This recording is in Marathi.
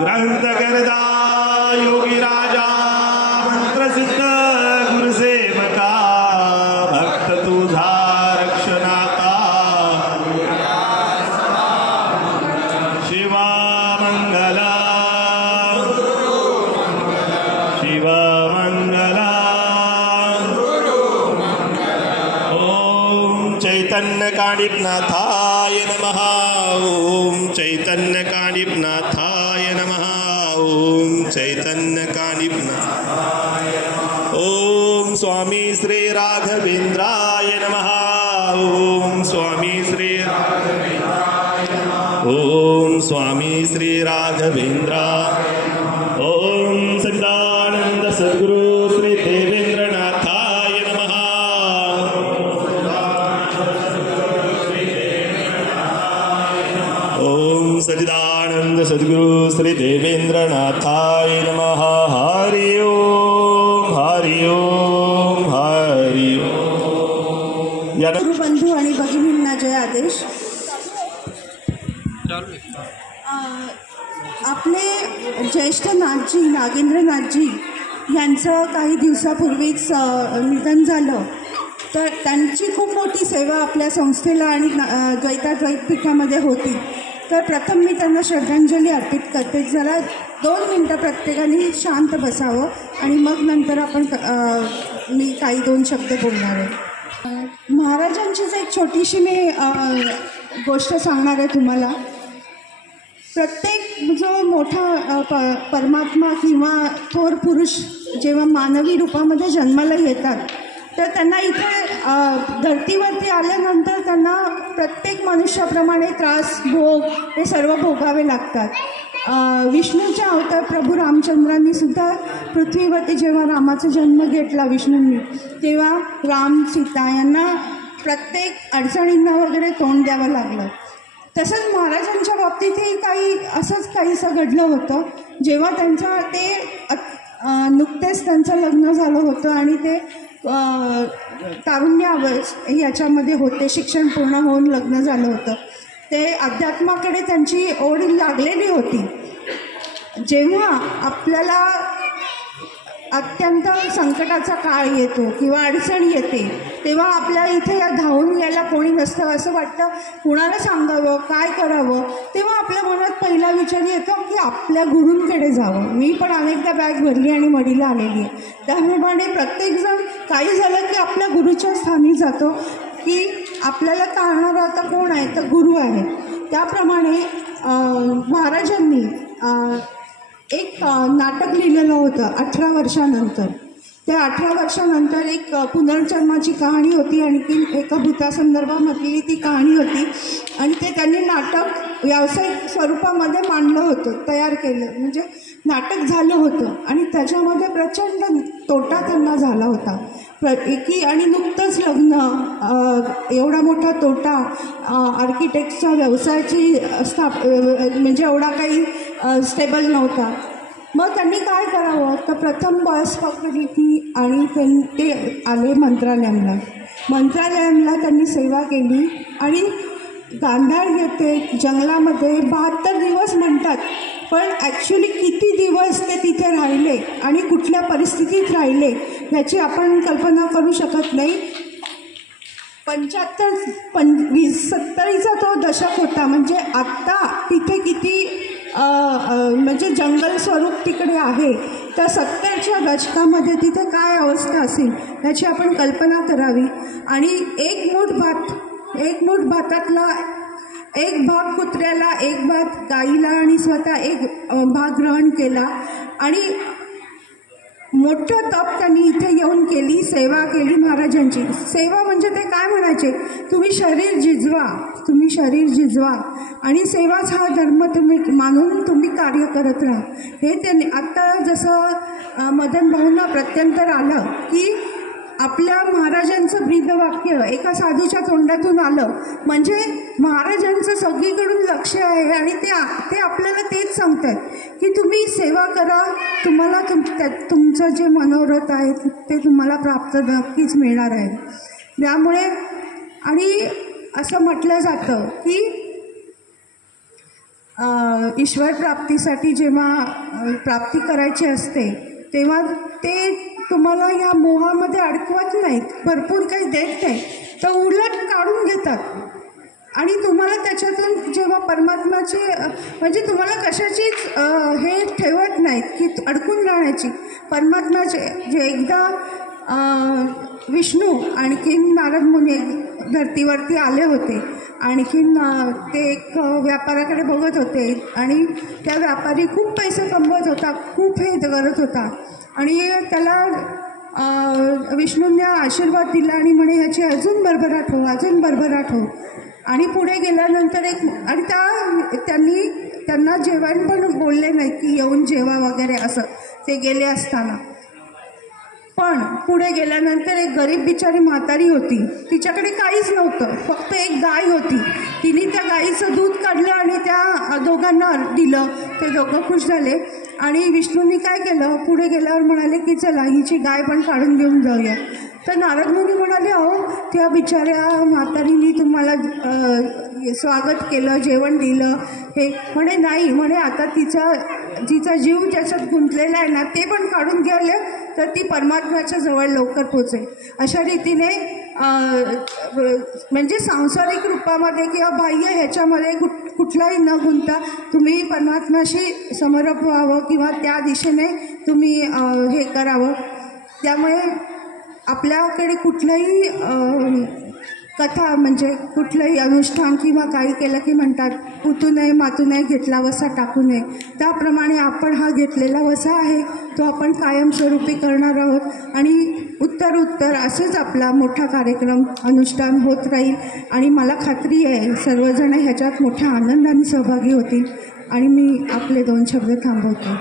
ग्रंथ करता योगी राजा मंत्रसिद्ध गुरुसेवका भक्त तुझा रक्षणाता शिवा मंगला शिवा मंगला ओम चैतन्य कानिपनाथाय नमः ओम चैतन्य कानिपनाथाय नमः ओम चैतन्य कानिपनाथाय ओम स्वामी श्री राघवेंद्राय नमः ओम स्वामी श्री ओम स्वामी श्री राघवेंद्रा ओम सच्चिदानंद सद्गुरु श्री देवेंद्रनाथाय नमः ओम सच्चिदानंद सद्गुरु श्री देवेंद्रनाथाय नमः हरि ओम हरि ओम हरि ओम। गुरुबंधू आणि भगिनींना जय आदेश। आपले ज्येष्ठ नाथजी नागेंद्रनाथजी यांचं काही दिवसापूर्वीच निधन झालं, तर त्यांची खूप मोठी सेवा आपल्या संस्थेला आणि द्वैताद्वैतपीठामध्ये होती। तर प्रथम मी त्यांना श्रद्धांजली अर्पित करते। जरा 2 मिनटं प्रत्येकाने शांत बसावं आणि मग नंतर आपण मी काही 2 शब्द बोलणार आहे। महाराजांचीच एक छोटीशी मी गोष्ट सांगणार आहे तुम्हाला। प्रत्येक जो मोठा परमात्मा किंवा थोर पुरुष जेव्हा मानवी रूपामध्ये जन्माला येतात, तर त्यांना इथे धर्तीवरती आल्यानंतर त्यांना प्रत्येक मनुष्याप्रमाणे त्रास भोग हे सर्व भोगावे लागतात। विष्णूच्या अवतार प्रभू रामचंद्रांनी सुद्धा पृथ्वीवरती जेव्हा रामाचा जन्म घेतला विष्णूंनी, तेव्हा राम सीता यांना प्रत्येक अडचणींना वगैरे तोंड द्यावं लागलं। तसंच महाराजांच्या बाबतीतही असंच काहीसं घडलं होतं। जेव्हा नुकतेच त्यांचं लग्न झालं होतं आणि ते याच्यामध्ये होते, शिक्षण पूर्ण होऊन लग्न झालं होतं। ते अध्यात्माकडे त्यांची ओढ लागलेली होती। जेव्हा आपल्याला अत्यंत संकटाचा काळ येतो किंवा अडचण येते, तेव्हा आपल्या इथे धावून यायला कोणी नसतं, असं वाटतं कुणाला सांगावं काय करावं। तेव्हा आपल्या मनात पहिला विचार येतो की आपल्या गुरूंकडे जावं। मी पण अनेकदा बॅग भरली आणि मडीला आलेली आहे। त्याप्रमाणे प्रत्येकजण काही झालं की आपल्या गुरुच्या स्थानी जातो, की आपल्याला तारणारा आता कोण आहे, तर गुरु आहे। त्याप्रमाणे महाराजांनी एक नाटक लिहिलेलं होतं 18 वर्षानंतर। त्या 18 वर्षानंतर एक पुनर्जन्माची कहाणी होती, आणखी एका भूतासंदर्भामधली ती कहाणी होती, आणि ते त्यांनी नाटक व्यावसायिक स्वरूपामध्ये मांडलं होतं, तयार केलं, म्हणजे नाटक झालं होतं। आणि त्याच्यामध्ये प्रचंड तोटा त्यांना झाला होता आणि नुकतंच लग्न, एवढा मोठा तोटा, आर्किटेक्टच्या व्यवसायाची म्हणजे एवढा काही स्टेबल नव्हता। मग त्यांनी काय करावं, तर प्रथम बस पकडली ती आणि ते आले मंत्रालयाला। त्यांनी सेवा केली आणि गांधार येथे जंगलामध्ये 72 दिवस म्हणतात, पण ॲक्च्युली किती दिवस ते तिथे राहिले आणि कुठल्या परिस्थितीत राहिले याची आपण कल्पना करू शकत नाही। 70चा तो दशक होता, म्हणजे आत्ता तिथे किती म्हणजे जंगल स्वरूप तिकडे आहे, तर 70च्या दशकामध्ये तिथे काय अवस्था असेल याची आपण कल्पना करावी। आणि एक मूठ भातातला एक भाग कुत्र्याला, एक भाग गाईला आणि स्वतः एक भाग ग्रहण केला, आणि मोठं तप त्यांनी इथे येऊन केली, सेवा केली। महाराजांची सेवा म्हणजे ते काय म्हणायचे, तुम्ही शरीर झिजवा आणि सेवाच हा धर्म तुम्ही मानून तुम्ही कार्य करत राहा। हे त्यांनी आत्ता जसं मदन भाऊंना प्रत्यंतर आलं की आपल्या महाराजांचं ब्रीदवाक्य एका साधूच्या तोंडातून आलं, म्हणजे महाराजांचं सगळीकडून लक्ष आहे आणि ते आपल्याला तेच सांगतात की तुम्ही सेवा करा, तुम्हाला तुमचं जे मनोरथ आहे ते तुम्हाला प्राप्त नक्कीच मिळणार आहे। त्यामुळे आणि असं म्हटलं जातं की ईश्वर प्राप्तीसाठी जेव्हा प्राप्ती करायची असते तेव्हा ते तुम्हाला या मोहामध्ये अडकवत नाहीत, भरपूर काही देत नाही, तर उलट काढून घेतात आणि तुम्हाला त्याच्यातून जेव्हा परमात्म्याचे म्हणजे तुम्हाला कशाचीच हे ठेवत नाहीत की अडकून राहण्याची. परमात्म्याचे जे एकदा विष्णू आणखीन नारद मुनी धर्तीवरती आले होते, आणखीन ते एक व्यापाराकडे बघत होते आणि त्या व्यापारी खूप पैसे कमवत होता, खूप हे करत होता आणि त्याला विष्णूंनी आशीर्वाद दिला आणि म्हणे ह्याची अजून भरभराट हो, अजून भरभराट हो. आणि पुढे गेल्यानंतर आणि त्यांना जेवण पण बोलले नाही की येऊन जेवा वगैरे असं, ते गेले असताना. पण पुढे गेल्यानंतर एक गरीब बिचारी म्हातारी होती, तिच्याकडे काहीच नव्हतं, फक्त एक गाय होती. तिने त्या गाईचं दूध काढलं आणि त्या दोघांना दिलं. ते दोघं खुश झाले आणि विष्णूंनी काय केलं, पुढे गेल्यावर म्हणाले की चला हिची गाय पण काढून घेऊन जाऊया. तर नारद मुनी म्हणाले अहो त्या बिचाऱ्या म्हातारीने तुम्हाला स्वागत केलं, जेवण दिलं, हे म्हणे नाही, म्हणे आता तिचा जीव त्याच्यात गुंतलेला आहे ना, ते पण काढून घ्यायला तर ती परमात्म्याच्या जवळ लवकर पोचेल. अशा रीतीने म्हणजे सांसारिक रूपामध्ये किंवा बाह्य ह्याच्यामध्ये कुठलाही न गुंता तुम्ही परमात्म्याशी समरप व्हावं किंवा त्या दिशेने तुम्ही हे करावं. त्यामुळे आपल्याकडे कुठलंही कथा म्हणजे कुठलंही अनुष्ठान किंवा काही केलं की म्हणतात उतू नये मातू नये घेतला वसा टाकू नये. त्याप्रमाणे आपण हा घेतलेला वसा आहे तो आपण कायमस्वरूपी करणार आहोत आणि उत्तर असेच आपला मोठा कार्यक्रम अनुष्ठान होत राहील आणि मला खात्री आहे सर्वजण ह्याच्यात मोठ्या आनंदाने सहभागी होतील. आणि मी आपले 2 शब्द थांबवतो.